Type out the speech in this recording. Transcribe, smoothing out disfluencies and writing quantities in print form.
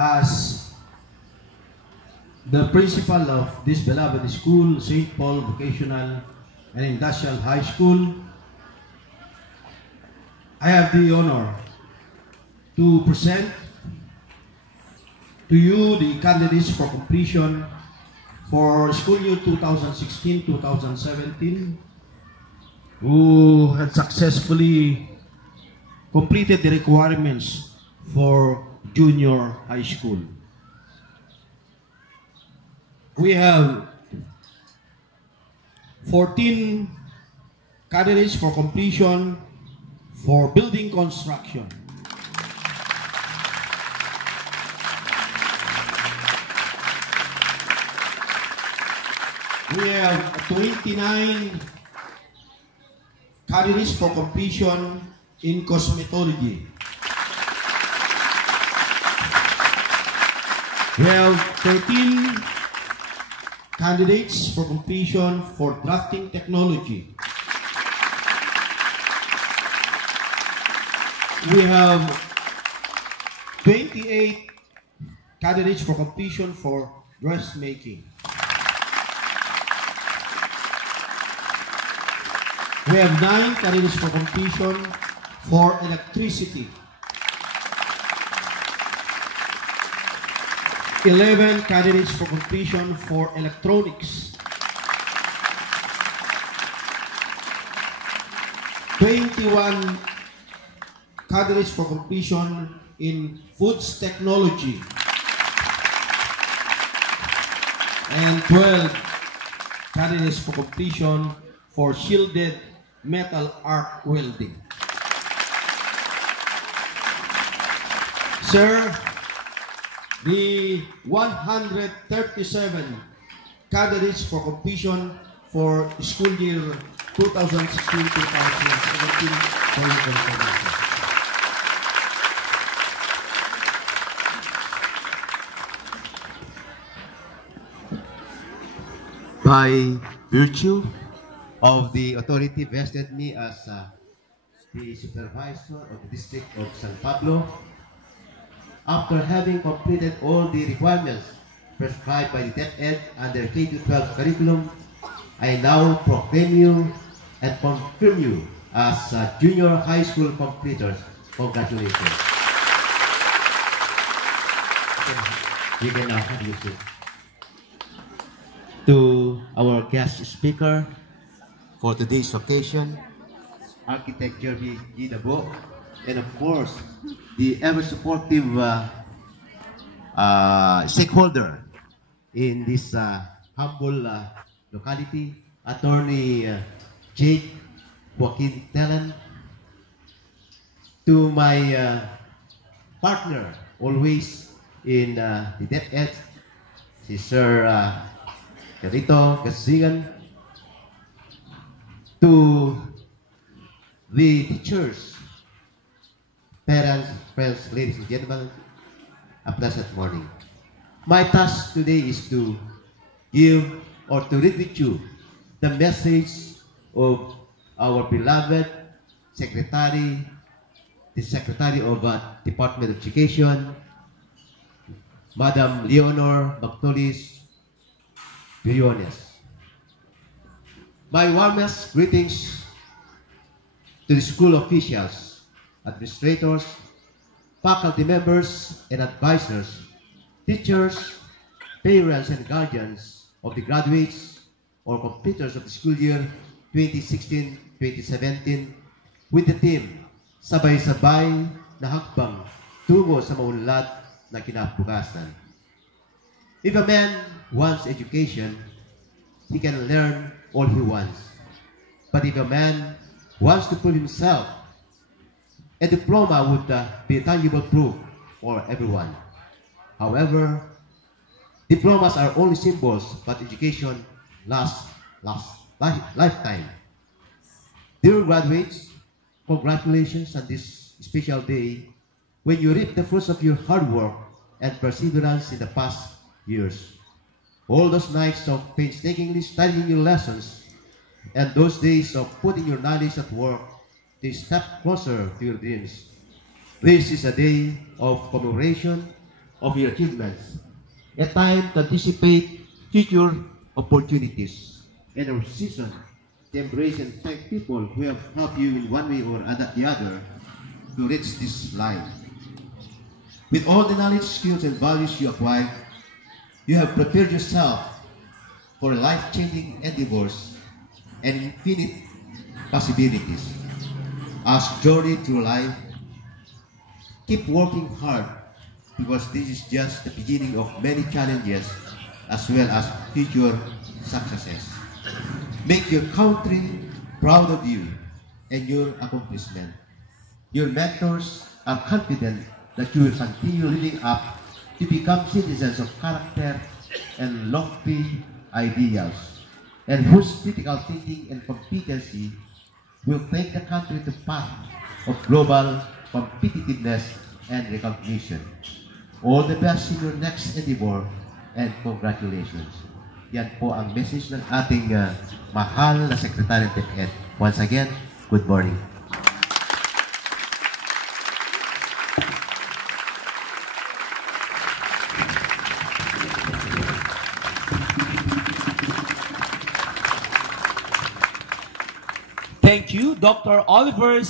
As the principal of this beloved school, St. Paul Vocational and Industrial High School, I have the honor to present to you the candidates for completion for school year 2016-2017 who had successfully completed the requirements for junior high school. We have 14 candidates for completion for building construction. We have 29 candidates for completion in cosmetology. We have 13 candidates for completion for drafting technology. We have 28 candidates for completion for dressmaking. We have 9 candidates for completion for electricity. 11 candidates for completion for electronics. 21 candidates for completion in foods technology. And 12 candidates for completion for shielded metal arc welding. Sir, the 137 candidates for completion for school year 2016-2017 for your confirmation. By virtue of the authority vested me as the supervisor of the District of San Pablo, after having completed all the requirements prescribed by the DepEd under K-12 curriculum, I now proclaim you and confirm you as junior high school completers. Congratulations. You can now have your seat. To our guest speaker for today's occasion, Architect Jeremy G. Dabo, and of course, the ever-supportive stakeholder in this humble locality, Attorney Jake Joaquin Telan. To my partner, always in the DepEd, si Sir Carito Gasingan. To the teachers, parents, friends, ladies and gentlemen, a pleasant morning. My task today is to give or to read with you the message of our beloved Secretary, the Secretary of Department of Education, Madam Leonor Bactolis Briones. My warmest greetings to the school officials, administrators, faculty members and advisors, teachers, parents and guardians of the graduates or completers of the school year 2016-2017 with the team sabay-sabay na hakbang tungo sa maunlad na kinabukasan. If a man wants education, he can learn all he wants. But if a man wants to prove himself, a diploma would be a tangible proof for everyone. However, diplomas are only symbols, but education lasts lifetime. Dear graduates, congratulations on this special day when you reap the fruits of your hard work and perseverance in the past years. All those nights of painstakingly studying your lessons and those days of putting your knowledge at work to step closer to your dreams. This is a day of commemoration of your achievements, a time to anticipate future opportunities, and a season to embrace and thank people who have helped you in one way or the other to reach this line. With all the knowledge, skills, and values you acquired, you have prepared yourself for life-changing endeavors and infinite possibilities. As journey through life, keep working hard because this is just the beginning of many challenges as well as future successes. Make your country proud of you and your accomplishment. Your mentors are confident that you will continue living up to become citizens of character and lofty ideals, and whose critical thinking and competency will take the country to path of global competitiveness and recognition. All the best in your next endeavor and congratulations. Yan po ang message ng ating mahal na Secretary of DepEd. Once again, good morning. Thank you, Dr. Oliver